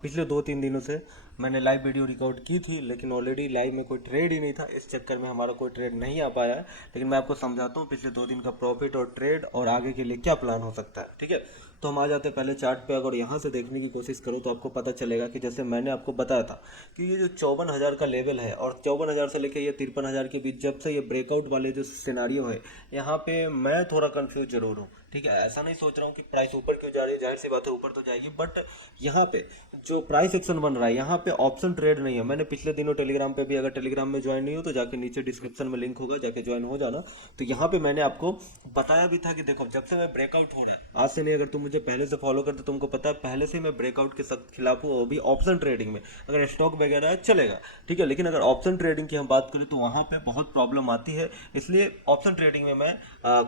पिछले 2-3 दिनों से मैंने लाइव वीडियो रिकॉर्ड की थी, लेकिन ऑलरेडी लाइव में कोई ट्रेड ही नहीं था। इस चक्कर में हमारा कोई ट्रेड नहीं आ पाया है। लेकिन मैं आपको समझाता हूँ पिछले 2 दिन का प्रॉफिट और ट्रेड और आगे के लिए क्या प्लान हो सकता है। ठीक है, तो हम आ जाते हैं पहले चार्ट पे। अगर यहाँ से देखने की कोशिश करो तो आपको पता चलेगा कि जैसे मैंने आपको बताया था कि ये जो 54,000 का लेवल है और 54,000 से लेकर ये 53,000 के बीच जब से ये ब्रेकआउट वाले जो सिनारियो है, यहाँ पे मैं थोड़ा कंफ्यूज जरूर हूँ। ठीक है, ऐसा नहीं सोच रहा हूँ कि प्राइस ऊपर क्यों जा रही है, जाहिर सी बात है ऊपर तो जाएगी, बट यहाँ पे जो प्राइस एक्शन बन रहा है यहाँ पे ऑप्शन ट्रेड नहीं है। मैंने पिछले दिनों टेलीग्राम पे भी, अगर टेलीग्राम में ज्वाइन नहीं हो तो जाके नीचे डिस्क्रिप्शन में लिंक होगा, जाके ज्वाइन हो जाना। तो यहाँ पे मैंने आपको बताया भी था कि देखो जब से मैं ब्रेकआउट हो रहा है, आज से नहीं, अगर तुम मुझे पहले से फॉलो करते तुमको पता है पहले से मैं ब्रेकआउट के सख्त खिलाफ हूँ। वो भी ऑप्शन ट्रेडिंग में, अगर स्टॉक वगैरह है चलेगा, ठीक है, लेकिन अगर ऑप्शन ट्रेडिंग की हम बात करें तो वहाँ पे बहुत प्रॉब्लम आती है। इसलिए ऑप्शन ट्रेडिंग में मैं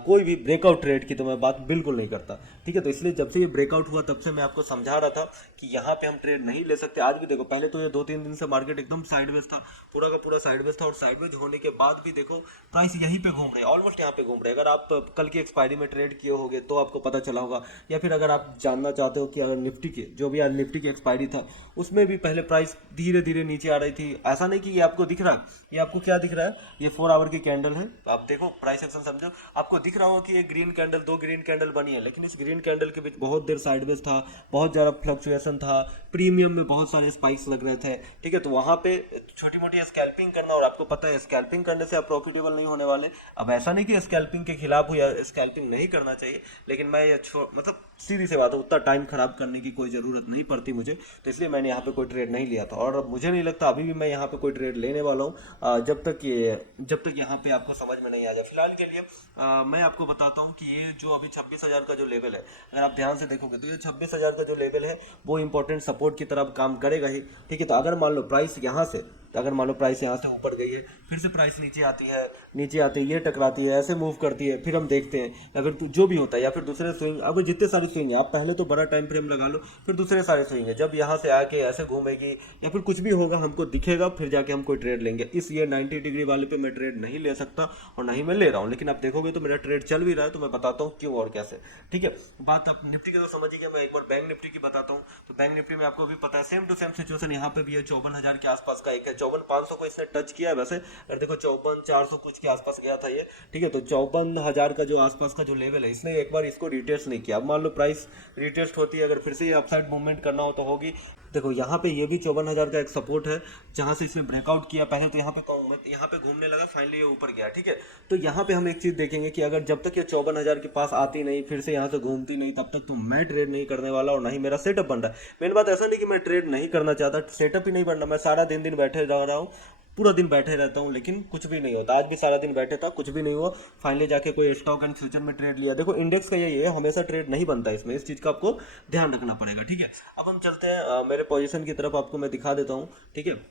कोई भी ब्रेकआउट ट्रेड की तो मैं बात बिल्कुल नहीं करता। ठीक है, तो इसलिए जब से ये ब्रेकआउट हुआ तब से मैं आपको समझा रहा था कि यहाँ पे हम ट्रेड नहीं ले सकते। आज भी देखो, पहले तो ये 2-3 दिन से मार्केट एकदम साइडवेज था, पूरा का पूरा साइडवेज था, और साइडवेज होने के बाद भी देखो प्राइस यहीं पे घूम रहे हैं, ऑलमोस्ट यहाँ पे घूम रहे हैं। अगर आप कल की एक्सपायरी में ट्रेड किए होगे तो आपको पता चला होगा, या फिर अगर आप जानना चाहते हो कि अगर निफ्टी की जो भी आज निफ्टी की एक्सपायरी था उसमें भी पहले प्राइस धीरे धीरे नीचे आ रही थी। ऐसा नहीं कि ये आपको दिख रहा है, ये आपको क्या दिख रहा है, ये 4 आवर की कैंडल है। आप देखो प्राइस एक्शन समझो, आपको दिख रहा होगा कि ये ग्रीन कैंडल, 2 ग्रीन कैंडल बनी है, लेकिन इस ग्रीन कैंडल के बीच बहुत देर साइडवेज था, बहुत ज़्यादा फ्लक्चुएशन था, प्रीमियम में बहुत सारे स्पाइक्स लग रहे थे। ठीक है, तो वहाँ पे छोटी मोटी स्कैल्पिंग करना, और आपको पता है स्कैल्पिंग करने से आप प्रॉफिटेबल नहीं होने वाले। अब ऐसा नहीं कि स्कैल्पिंग के खिलाफ हो या स्कैल्पिंग नहीं करना चाहिए, लेकिन मैं ये मतलब सीधी सी बात है, उतना टाइम खराब करने की कोई ज़रूरत नहीं पड़ती मुझे, तो इसलिए मैंने यहाँ पे कोई ट्रेड नहीं लिया था। और मुझे नहीं लगता अभी भी मैं यहाँ पे कोई ट्रेड लेने वाला हूँ, जब तक यहाँ पे आपको समझ में नहीं आ जाए। फिलहाल के लिए मैं आपको बताता हूँ कि ये जो अभी 26,000 का जो लेवल है, अगर आप ध्यान से देखोगे तो ये 26,000 का जो लेवल है वो इंपॉर्टेंट सपोर्ट की तरफ काम करेगा ही। ठीक है, तो अगर मान लो प्राइस यहाँ से, यहाँ से ऊपर गई है, फिर से प्राइस नीचे आती है, नीचे आती है, ये टकराती है, ऐसे मूव करती है, फिर हम देखते हैं, या फिर जो भी होता है, या फिर दूसरे स्विंग, अब जितने सारे स्विंग है आप पहले तो बड़ा टाइम फ्रेम लगा लो, फिर दूसरे सारे स्विंग है, जब यहाँ से आके ऐसे घूमेगी या फिर कुछ भी होगा हमको दिखेगा, फिर जाके हम कोई ट्रेड लेंगे। इस ये 90 डिग्री वाले पे मैं ट्रेड नहीं ले सकता और नहीं मैं ले रहा हूँ, लेकिन आप देखोगे तो मेरा ट्रेड चल भी रहा है, तो मैं बताता हूँ क्यों और कैसे। ठीक है, बात आप निफ्टी की तो समझ गए, मैं एक बार बैंक निफ्टी की बताता हूँ। तो बैंक निफ्टी में आपको भी पता है सेम टू सेम सिचुएशन यहाँ पे भी है, 54,000 के आसपास का एक है, 54,500 को इसने टच किया है वैसे, अगर देखो 54,400 कुछ के आसपास गया था ये। ठीक है, तो 54,000 का जो आसपास का जो लेवल है, इसने एक बार इसको रिटेस्ट नहीं किया। अब मान लो प्राइस रिटेस्ट होती है, अगर फिर से ये अपसाइड मूवमेंट करना हो तो होगी। देखो यहाँ पे ये भी 54,000 का एक सपोर्ट है, जहाँ से इसने ब्रेकआउट किया, पहले तो यहाँ पे घूमने लगा, फाइनली ये ऊपर गया। ठीक है, तो यहाँ पे हम एक चीज देखेंगे कि अगर जब तक ये 54,000 के पास आती नहीं, फिर से यहाँ से घूमती नहीं, तब तक तो मैं ट्रेड नहीं करने वाला और ना ही मेरा सेटअप बन रहा है। मेन बात ऐसा नहीं कि मैं ट्रेड नहीं करना चाहता, सेटअप ही नहीं बनना, मैं सारा दिन बैठे रह रहा हूँ, पूरा दिन बैठे रहता हूँ, लेकिन कुछ भी नहीं होता। आज भी सारा दिन बैठे था, कुछ भी नहीं हुआ, फाइनली जाके कोई स्टॉक एंड फ्यूचर में ट्रेड लिया। देखो इंडेक्स का यही है, हमेशा ट्रेड नहीं बनता इसमें, इस चीज़ का आपको ध्यान रखना पड़ेगा। ठीक है, अब हम चलते हैं मेरे पोजीशन की तरफ, आपको मैं दिखा देता हूँ। ठीक है,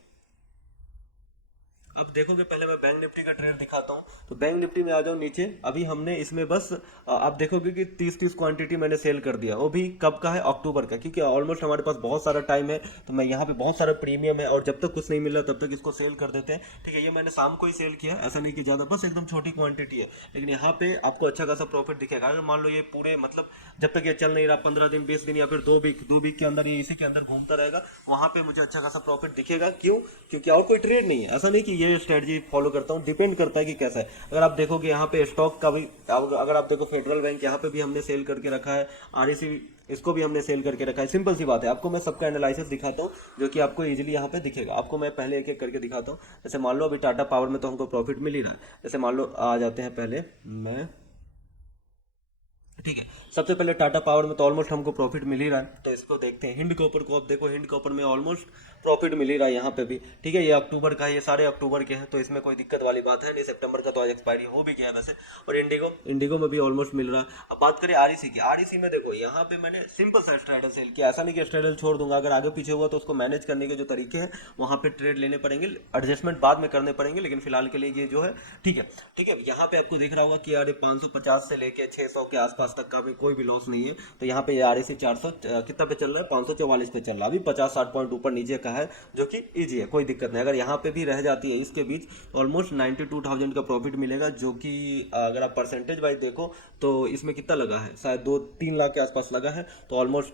अब देखोगे पहले मैं बैंक निफ्टी का ट्रेड दिखाता हूँ। तो बैंक निफ्टी में आ जाओ नीचे, अभी हमने इसमें बस आप देखोगे कि 30 क्वांटिटी मैंने सेल कर दिया। वो भी कब का है, अक्टूबर का, क्योंकि ऑलमोस्ट हमारे पास बहुत सारा टाइम है, तो मैं यहाँ पे बहुत सारा प्रीमियम है और जब तक कुछ नहीं मिल रहा तब तक इसको सेल कर देते हैं। ठीक है, ये मैंने शाम को ही सेल किया, ऐसा नहीं कि ज़्यादा, बस एकदम छोटी क्वांटिटी है, लेकिन यहाँ पे आपको अच्छा खासा प्रॉफिट दिखेगा। अगर मान लो ये पूरे मतलब जब तक ये चल नहीं रहा, 15 दिन 20 दिन या फिर 2 वीक के अंदर ये इसी के अंदर घूमता रहेगा, वहाँ पे मुझे अच्छा खासा प्रॉफिट दिखेगा। क्यों? क्योंकि और कोई ट्रेड नहीं है, ऐसा नहीं कि ये स्ट्रेटजी फॉलो करता हूँ, डिपेंड करता है कि कैसा है। अगर आप देखोगे यहाँ पे स्टॉक का भी, अगर आप देखो फेडरल बैंक यहाँ पे भी हमने सेल करके रखा है, आरईसी इसको भी हमने सेल करके रखा है। सिंपल सी बात है, आपको मैं सबका एनालिसिस दिखाता हूँ जो कि आपको इजीली यहाँ पे दिखेगा। आपको मैं पहले एक एक करके दिखाता हूँ। जैसे मान लो अभी टाटा पावर में तो हमको प्रॉफिट मिल ही रहा है। जैसे मान लो आ जाते हैं पहले मैं, ठीक है, सबसे पहले टाटा पावर में तो ऑलमोस्ट हमको प्रॉफिट मिल ही रहा है, तो इसको देखते हैं। हिंड कॉपर को, अब देखो हिंड कॉपर में ऑलमोस्ट प्रॉफिट मिल ही रहा है यहाँ पे भी। ठीक है, ये अक्टूबर का है, ये सारे अक्टूबर के हैं, तो इसमें कोई दिक्कत वाली बात है नहीं। सितंबर का तो आज एक्सपायरी हो भी गया है वैसे। और इंडिगो में भी ऑलमोस्ट मिल रहा है। अब बात करें आरईसी की, आरईसी में देखो यहाँ पे मैंने सिंपल सा स्ट्रैडल सेल किया, ऐसा नहीं कि स्ट्रैडल छोड़ दूंगा, अगर आगे पीछे हुआ तो उसको मैनेज करने के जो तरीके हैं वहाँ पे ट्रेड लेने पड़ेंगे, एडजस्टमेंट बाद में करने पड़ेंगे, लेकिन फिलहाल के लिए ये जो है ठीक है। ठीक है, यहाँ पे आपको दिख रहा होगा कि अरे 550 से लेके 600 के आसपास तक का भी कोई भी लॉस नहीं है। तो यहाँ पे आरईसी 400 कितना पे चल रहा है, 544 पे चल रहा है, अभी 50-60 पॉइंट ऊपर नीचे का है, जो कि इजी है, कोई दिक्कत नहीं। अगर यहाँ पे भी रह जाती है इसके बीच, ऑलमोस्ट 92,000 का प्रॉफिट मिलेगा, जो कि अगर आप परसेंटेज वाइज देखो तो इसमें कितना लगा है, शायद 2-3 लाख के आसपास लगा है, तो ऑलमोस्ट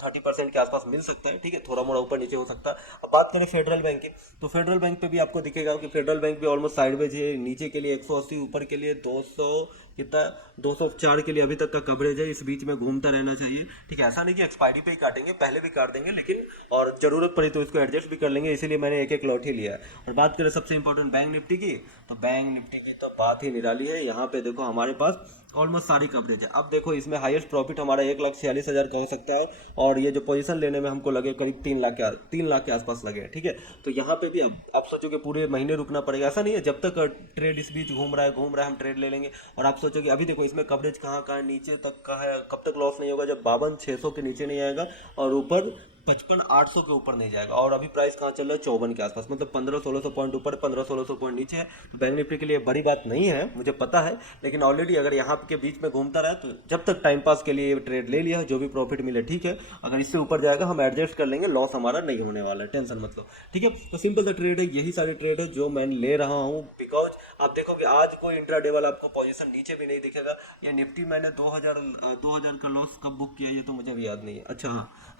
30% के आसपास मिल सकता है, ठीक है, थोड़ा मोड़ा ऊपर नीचे हो सकता है। अब बात करें फेडरल बैंक की, तो फेडरल बैंक पे भी आपको दिखेगा कि फेडरल बैंक भी ऑलमोस्ट साइडवेज है, नीचे के लिए 180, ऊपर के लिए 200, कितना 204 के लिए अभी तक का कवरेज है, इस बीच में घूमता रहना चाहिए, ठीक है। ऐसा नहीं कि एक्सपायरी पे ही काटेंगे, पहले भी काट देंगे, लेकिन और जरूरत पड़ी तो इसको एडजस्ट भी कर लेंगे, इसीलिए मैंने एक एक लॉट ही लिया है। और बात करें सबसे इंपॉर्टेंट बैंक निफ्टी की, तो बैंक निफ्टी की तो बात ही निराली है। यहाँ पे देखो हमारे पास ऑलमोस्ट सारी कवरेज है। अब देखो इसमें हाईएस्ट प्रॉफिट हमारा 1,46,000 का हो सकता है, और ये जो पोजीशन लेने में हमको लगे करीब 3 लाख के आसपास लगे, ठीक है। तो यहाँ पे भी अब आप सोचो कि पूरे महीने रुकना पड़ेगा, ऐसा नहीं है, जब तक ट्रेड इस बीच घूम रहा है हम ट्रेड ले लेंगे। और आप सोचो कि अभी देखो इसमें कवरेज कहाँ है, नीचे तक का है, कब तक लॉस नहीं होगा, जब 52,600 के नीचे नहीं आएगा और ऊपर 55,800 के ऊपर नहीं जाएगा। और अभी प्राइस कहाँ चल रहा है, 54 के आसपास, मतलब 1500-1600 पॉइंट ऊपर, 1500-1600 पॉइंट नीचे है। तो बैंक निफ्टी के लिए बड़ी बात नहीं है, मुझे पता है, लेकिन ऑलरेडी अगर यहाँ के बीच में घूमता रहा तो जब तक टाइम पास के लिए ये ट्रेड ले लिया, जो भी प्रॉफिट मिले ठीक है, अगर इससे ऊपर जाएगा हम एडजस्ट कर लेंगे, लॉस हमारा नहीं होने वाला है, टेंशन मत लो, ठीक है। तो सिंपल सा ट्रेड है, यही सारे ट्रेड है जो मैं ले रहा हूँ, बिकॉज आप देखोगे आज कोई इंट्राडे वाला आपको पोजीशन नीचे भी नहीं दिखेगा। ये निफ्टी मैंने 2000 का लॉस कब बुक किया ये तो मुझे भी याद नहीं है। अच्छा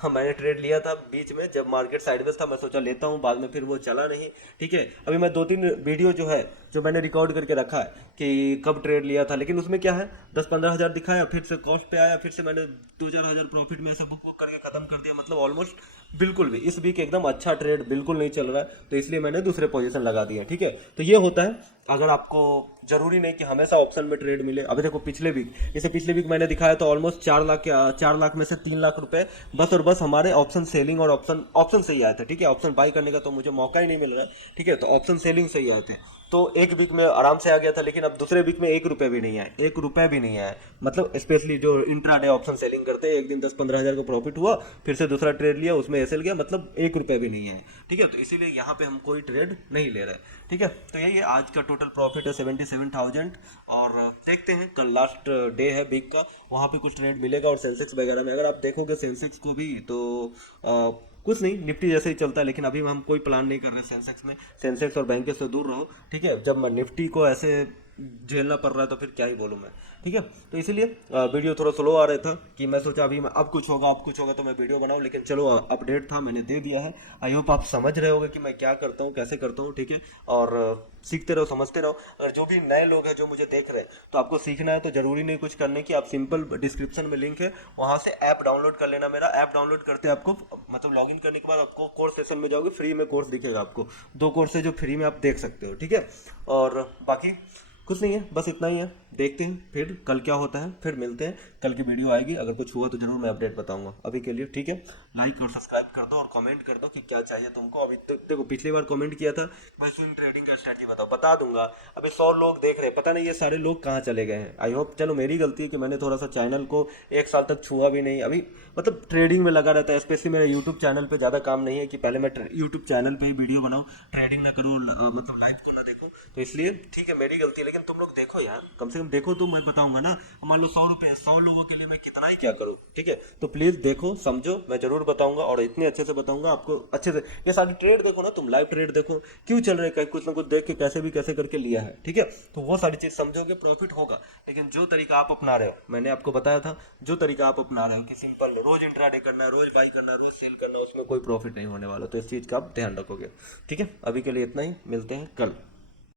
हाँ, मैंने ट्रेड लिया था बीच में जब मार्केट साइडवेज था, मैं सोचा लेता हूँ, बाद में फिर वो चला नहीं, ठीक है। अभी मैं 2-3 वीडियो जो है जो मैंने रिकॉर्ड करके रखा है कि कब ट्रेड लिया था, लेकिन उसमें क्या है 10-15 हज़ार दिखाया, फिर से कॉस्ट पे आया, फिर से मैंने 2-4 हज़ार प्रॉफिट में ऐसे बुक करके खत्म कर दिया, मतलब ऑलमोस्ट बिल्कुल भी इस वीक एकदम अच्छा ट्रेड बिल्कुल नहीं चल रहा है, तो इसलिए मैंने दूसरे पोजीशन लगा दिया, ठीक है। तो ये होता है, अगर आपको जरूरी नहीं कि हमेशा ऑप्शन में ट्रेड मिले। अभी देखो पिछले वीक मैंने दिखाया तो ऑलमोस्ट 4 लाख में से 3 लाख रुपए बस और बस हमारे ऑप्शन सेलिंग और ऑप्शन से ही आए थे, ठीक है। ऑप्शन बाई करने का तो मुझे मौका ही नहीं मिल रहा है, ठीक है, तो ऑप्शन सेलिंग से ही आए थे। तो एक वीक में आराम से आ गया था, लेकिन अब दूसरे वीक में 1 रुपये भी नहीं आए, 1 रुपये भी नहीं आए, मतलब स्पेशली जो इंट्राडे ऑप्शन सेलिंग करते हैं, एक दिन 10-15 हज़ार का प्रॉफिट हुआ, फिर से दूसरा ट्रेड लिया, उसमें एसएल गया, मतलब 1 रुपये भी नहीं आए, ठीक है। तो इसीलिए यहाँ पे हम कोई ट्रेड नहीं ले रहे, ठीक है। तो यही है, आज का टोटल प्रॉफिट है 77,000, और देखते हैं कल लास्ट डे है वीक का, वहाँ पे कुछ ट्रेड मिलेगा। और सेंसेक्स वगैरह में अगर आप देखोगे सेंसेक्स को भी तो कुछ नहीं, निफ्टी जैसे ही चलता है, लेकिन अभी हम कोई प्लान नहीं कर रहे सेंसेक्स में। सेंसेक्स और बैंक से दूर रहो, ठीक है। जब निफ्टी को ऐसे झेलना पड़ रहा है तो फिर क्या ही बोलूँ मैं, ठीक है। तो इसीलिए वीडियो थोड़ा स्लो आ रहा था कि मैं सोचा अभी अब कुछ होगा तो मैं वीडियो बनाऊं, लेकिन चलो अपडेट था, मैंने दे दिया है। आई होप आप समझ रहे होगे कि मैं क्या करता हूँ, कैसे करता हूँ, ठीक है। और सीखते रहो, समझते रहो। अगर जो भी नए लोग हैं जो मुझे देख रहे हैं, तो आपको सीखना है तो जरूरी नहीं कुछ करने की, आप सिंपल डिस्क्रिप्शन में लिंक है, वहाँ से ऐप डाउनलोड कर लेना। मेरा ऐप डाउनलोड करते आपको मतलब लॉगिन करने के बाद आपको कोर्स सेशन में जाओगे, फ्री में कोर्स दिखेगा आपको, 2 कोर्स है जो फ्री में आप देख सकते हो, ठीक है। और बाकी कुछ नहीं है, बस इतना ही है। देखते हैं फिर कल क्या होता है, फिर मिलते हैं, कल की वीडियो आएगी, अगर कुछ हुआ तो जरूर मैं अपडेट बताऊंगा। अभी के लिए ठीक है, लाइक और सब्सक्राइब कर दो और कमेंट कर दो कि क्या चाहिए तुमको। अभी तक देखो पिछली बार कमेंट किया था भाई स्विंग ट्रेडिंग का स्ट्रैटेजी बताओ, बता दूंगा। अभी 100 लोग देख रहे हैं, पता नहीं ये सारे लोग कहाँ चले गए हैं। आई होप, चलो मेरी गलती है कि मैंने थोड़ा सा चैनल को 1 साल तक छुआ भी नहीं, अभी मतलब ट्रेडिंग में लगा रहता है। स्पेशली मेरा यूट्यूब चैनल पे ज़्यादा काम नहीं है कि पहले मैं यूट्यूब चैनल पे ही वीडियो बनाऊँ, ट्रेडिंग ना करूँ, मतलब लाइव को ना देखो, तो इसलिए ठीक है मेरी गलती है। लेकिन तुम लोग देखो यार, कम से कम देखो तो मैं बताऊंगा ना। मान लो 100 रुपये 100 लोगों के लिए मैं कितना ही क्या करूँ, ठीक है। तो प्लीज देखो समझो, मैं जरूर बताऊंगा और इतने अच्छे से बताऊंगा आपको, अच्छे से। ये सारी ट्रेड देखो ना तुम, लाइव ट्रेड देखो क्यों चल रहे हैं, कुछ ना कुछ देख के कैसे करके लिया है, ठीक है। तो वो सारी चीज समझोगे, प्रॉफिट होगा। लेकिन जो तरीका आप अपना रहे हो, मैंने आपको बताया था, जो तरीका आप अपना रहे हो कि सिंपल रोज इंट्राडे करना है, रोज बाई करना है, रोज सेल करना है, उसमें कोई प्रॉफिट नहीं होने वाला। तो इस चीज का आप ध्यान रखोगे, ठीक है। अभी के लिए इतना ही, मिलते हैं कल।